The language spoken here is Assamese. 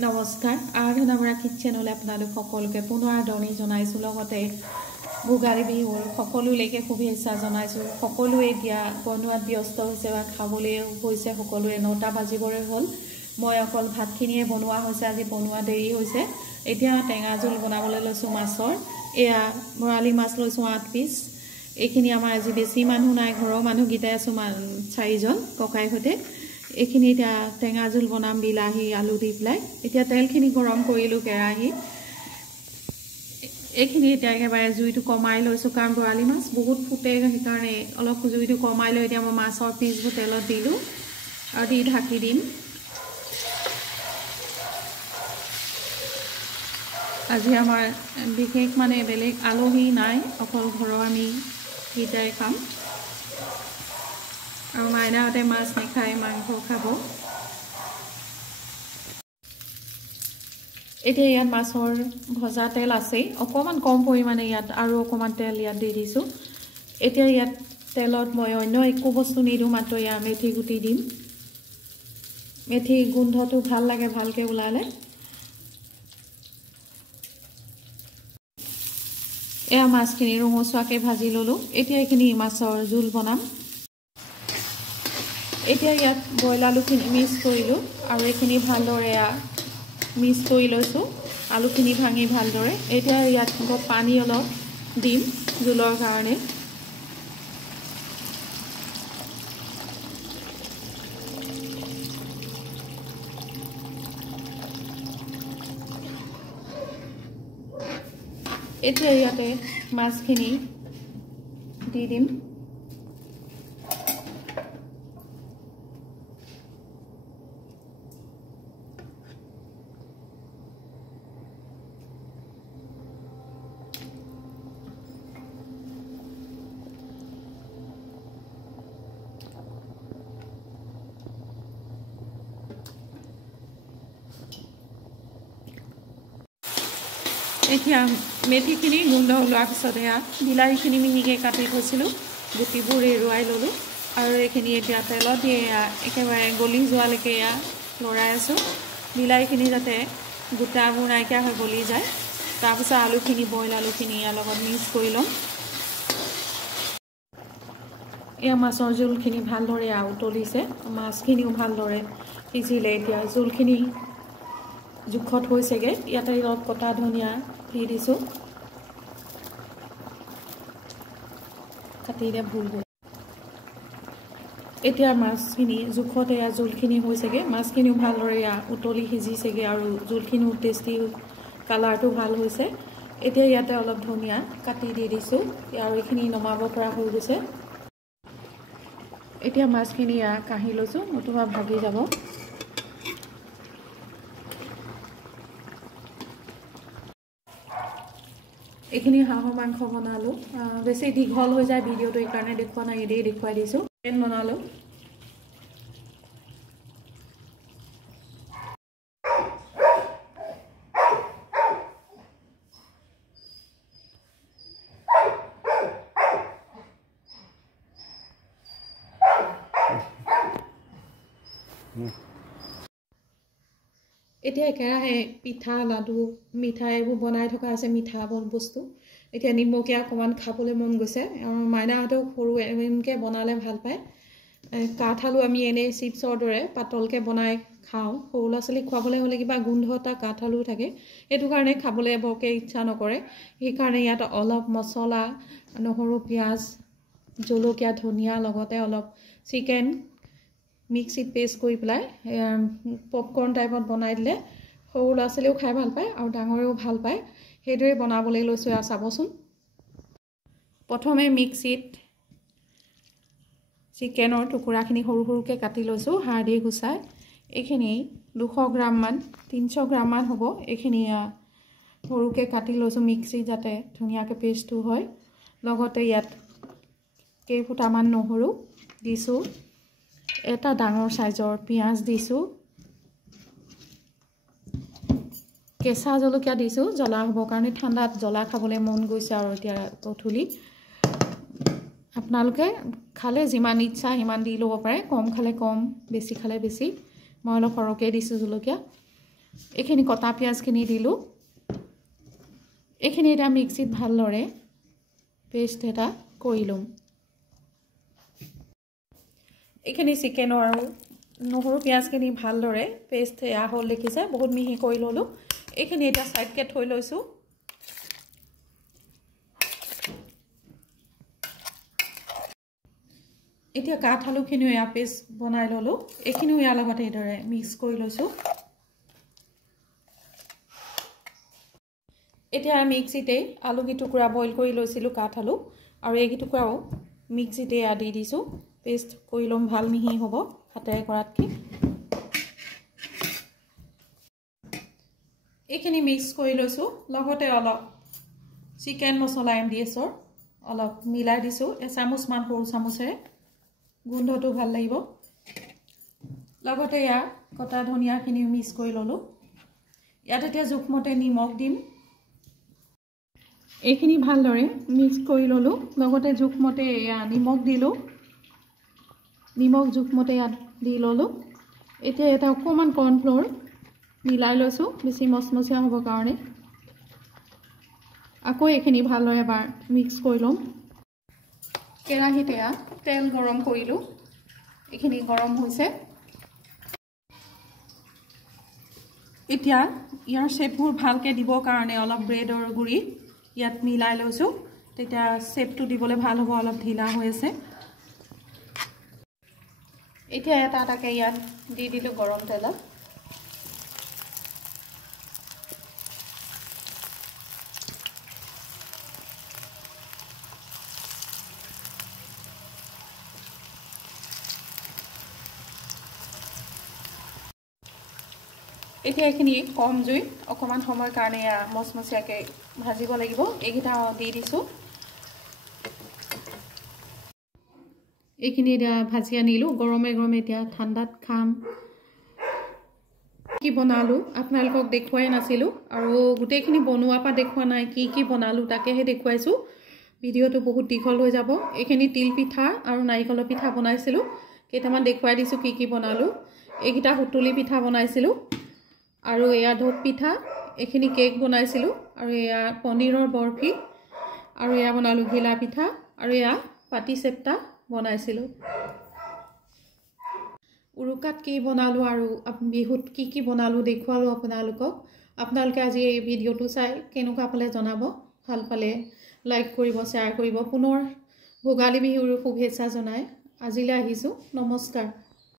নমস্কাৰ আৰাধনা বৰা কিচেনলৈ আপোনালোক সকলোকে পুনৰ আদৰণি জনাইছোঁ লগতে ভোগালী বিহুৰ সকলোলৈকে শুভেচ্ছা জনাইছোঁ সকলোৱে এতিয়া বনোৱাত ব্যস্ত হৈছে বা খাবলৈ হৈছে সকলোৱে 9টা বাজিবৰে হ'ল মই অকল ভাতখিনিয়ে বনোৱা হৈছে আজি বনোৱা দেৰি হৈছে এতিয়া টেঙা জোল বনাবলৈ লৈছোঁ মাছৰ এয়া বৰালি মাছ লৈছোঁ 8 পিস এইখিনি আমাৰ আজি বেছি মানুহ নাই ঘৰৰ মানুহ গিটাই আছো 4জন ককাই হতে এইখিনি এতিয়া টেঙা জোল বনাম বিলাহী আলু দি পেলাই এতিয়া তেলখিনি গৰম কৰিলো কেৰাহী এইখিনি এতিয়া একেবাৰে জুইটো কমাই লৈছো কাৰণ বৰালি মাছ বহুত ফুটে সেইকাৰণে অলপ জুইটো কমাই লৈ এতিয়া মই মাছৰ পিচবোৰ তেলত দিলো আৰু দি ঢাকি দিম আজি আমাৰ বিশেষ মানে বেলেগ আলহী নাই অকল ঘৰৰ আমি গিটাই খাম আৰু মাইনাহঁতে মাছ নেখায় মাংস খাব এতিয়া ইয়াত মাছৰ ভজা তেল আছে অকমান কম পৰিমাণে ইয়াত আৰু অকমান তেল ইয়াত দি দিছো এতিয়া ইয়াত তেলত মই অন্য একো বস্তু নিদু মাত্ৰ ইয়া মেথি গুটি দিম মেথি গোন্ধটো ভাল লাগে ভালকে উলালে এয়া মাছখিনি ৰঙচুৱাকে ভাজি ললো এতিয়া এখিনি মাছৰ জোল বনাম এতিয়া ইয়াত বইল আলুখিনি মিক্স কৰিলো আৰু এখিনি ভালদৰে মিক্স কৰি লৈছো আলুখিনি ভাঙি ভালদৰে এতিয়া ইয়াত পানী অলপ দিম জোলৰ কাৰণে এতিয়া ইয়াতে মাছখিনি দি দিম এতিয়া মেথিখিনি গুণ্ড ওলোৱাৰ পিছত এয়া বিলাহীখিনি মিহিকৈ কাটি থৈছিলোঁ গুটিবোৰ এৰুৱাই ল'লোঁ আৰু এইখিনি এতিয়া তেলত দিয়ে একেবাৰে গলি যোৱালৈকে এয়া লৰাই আছোঁ বিলাহীখিনি যাতে গোটাবোৰ নাইকিয়া হৈ গলি যায় তাৰপিছত আলুখিনি বইল আলুখিনি ইয়াৰ লগত মিক্স কৰি ল'ম এয়া মাছৰ জোলখিনি ভালদৰে উতলিছে মাছখিনিও ভালদৰে সিজিলে এতিয়া জোলখিনি জুখত হৈছেগে ইয়াতে অলপ কটা ধনিয়া দি দিছো কাটি দিয়া ভুল গৈ এতিয়া মাছখিনি জুখতে জোলখিনি হৈছেগে মাছখিনিও ভালদৰে উতলি সিজিছেগে আৰু জোলখিনিও টেষ্টি কালাৰটো ভাল হৈছে এতিয়া ইয়াতে অলপ ধনিয়া কাটি দি দিছো আৰু এইখিনি নমাব পৰা হৈ গৈছে এতিয়া মাছখিনি কাঢ়ি লৈছো নতুবা ভাগি যাব এইখিনি হাঁহৰ মাংস বনালো বেছি দীঘল হৈ যায় ভিডিওটো এই কাৰণে দেখুৱা নাই এদেই দেখুৱাই দিছো চিকেন বনালো এতিয়া একেৰাহে পিঠা লাডু মিঠাই এইবোৰ বনাই থকা আছে মিঠা বস্তু এতিয়া নিমকীয়া অকমান খাবলৈ মন গৈছে আৰু মাইনাহঁতেও সৰু এনেকৈ বনালে ভাল পায় কাঠআলু আমি এনে চিপছৰ দৰে পাতলকে বনাই খাওঁ সৰু ল'ৰা ছোৱালীক খুৱাবলৈ হ'লে কিবা গোন্ধ এটা কাঠআলু থাকে এইটো কাৰণে খাবলৈ বৰকে ইচ্ছা নকৰে সেইকাৰণে ইয়াত অলপ মছলা নহৰু পিঁয়াজ জলকীয়া ধনিয়া লগতে অলপ চিকেন মিক্সিত পেষ্ট কৰি পেলাই পপকৰ্ন টাইপত বনাই দিলে সৰু ল'ৰা ছোৱালীও খাই ভাল পায় আৰু ডাঙৰেও ভাল পায় সেইদৰে বনাবলৈ লৈছো চাবচোন প্ৰথমে মিক্সিত চিকেনৰ টুকুৰাখিনি সৰু সৰুকৈ কাটি লৈছো হাড়দি গুচাই এইখিনি 200 গ্ৰাম মান 300 গ্ৰাম মান হ'ব এইখিনি সৰুকৈ কাটি লৈছো মিক্সি যাতে ধুনীয়াকৈ পেষ্টটো হয় লগতে ইয়াত কেইফুটামান নহৰু দিছো এটা ডাঙৰ সাইজৰ পিয়াজ দিছো কেঁচা জলকীয়া দিছো জ্বলা হ'ব কাৰণে ঠাণ্ডাত জ্বলা খাবলৈ মন গৈছে আৰু এতিয়া গধূলি আপোনালোকে খালে যিমান ইচ্ছা সিমান দি ল'ব পাৰে কম খালে কম বেছি খালে বেছি মই অলপ সৰহকৈ দিছো জলকীয়া এইখিনি কটা পিঁয়াজখিনি দিলোঁ এইখিনি এটা মিক্সিত ভালদৰে পেষ্ট এটা কৰি ল'ম এইখিনি চিকেনৰ আৰু নহৰু পিঁয়াজখিনি ভালদৰে পেষ্ট এয়া হ'ল দেখিছে বহুত মিহি কৰি ল'লোঁ এইখিনি এটা সাইডকে থৈ লৈছোঁ এতিয়া কাঠালুখিনিও এয়া পেষ্ট বনাই ল'লোঁ এইখিনিও ইয়াৰ লগতে এইদৰে মিক্স কৰি লৈছোঁ এতিয়া মিক্সিতে আলু কিটুকুৰা বইল কৰি লৈছিলোঁ কাঠালু আৰু এই কিটুকুৰাও মিক্সিতে এয়া দি দিছোঁ পেষ্ট কৰি ল'ম ভাল মিহি হ'ব হাতেৰে কৰাতকৈ এইখিনি মিক্স কৰি লৈছোঁ লগতে অলপ চিকেন মছলা MDSৰ অলপ মিলাই দিছোঁ এচামুচমান সৰু চামুচেৰে গোন্ধটো ভাল লাগিব লগতে ইয়াৰ কটা ধনিয়াখিনি মিক্স কৰি ল'লোঁ ইয়াত এতিয়া জোখমতে নিমখ দিম এইখিনি ভালদৰে মিক্স কৰি ল'লোঁ লগতে জোখমতে এয়া নিমখ দিলোঁ নিমখ জোখমতে ইয়াত দি ল'লোঁ এতিয়া এটা অকণমান কৰ্ণফ্ল'ৰ মিলাই লৈছোঁ বেছি মচমচীয়া হ'বৰ কাৰণে আকৌ এইখিনি ভালদৰে এবাৰ মিক্স কৰি ল'ম কেৰাহীত এয়া তেল গৰম কৰিলোঁ এইখিনি গৰম হৈছে এতিয়া ইয়াৰ শ্বেপবোৰ ভালকৈ দিবৰ কাৰণে অলপ ব্ৰেডৰ গুড়ি ইয়াত মিলাই লৈছোঁ তেতিয়া শ্বেপটো দিবলৈ ভাল হ'ব অলপ ঢিলা হৈ আছে এতিয়া এটা এটাকৈ ইয়াত দি দিলোঁ গৰম তেলত এতিয়া এইখিনি কম জুইত অকণমান সময়ৰ কাৰণে মচমচীয়াকৈ ভাজিব লাগিব এইকেইটা দি দিছোঁ এইখিনি এতিয়া ভাজি আনিলোঁ গৰমে গৰমে এতিয়া ঠাণ্ডাত খাম কি বনালোঁ আপোনালোকক দেখুৱাই নাছিলোঁ আৰু গোটেইখিনি বনোৱাৰ পৰা দেখুৱা নাই কি বনালোঁ তাকেহে দেখুৱাইছোঁ ভিডিঅ'টো বহুত দীঘল হৈ যাব এইখিনি তিল পিঠা আৰু নাৰিকলৰ পিঠা বনাইছিলোঁ কেইটামান দেখুৱাই দিছোঁ কি বনালোঁ এইকেইটা হুতুলি পিঠা বনাইছিলোঁ আৰু এয়া ঢোপ পিঠা এইখিনি কেক বনাইছিলোঁ আৰু এয়া পনীৰৰ বৰফি আৰু এয়া বনালোঁ ঘিলা পিঠা আৰু এয়া পাটি চেপ্তা বনাইছিলোঁ উৰুকাত কি বনালোঁ আৰু বিহুত কি বনালোঁ দেখুৱালোঁ আপোনালোকে আজি এই ভিডিঅ'টো চাই কেনেকুৱা পালে জনাব ভাল পালে লাইক কৰিব শ্বেয়াৰ কৰিব পুনৰ ভোগালী বিহুৰ শুভেচ্ছা জনাই আজিলৈ আহিছোঁ নমস্কাৰ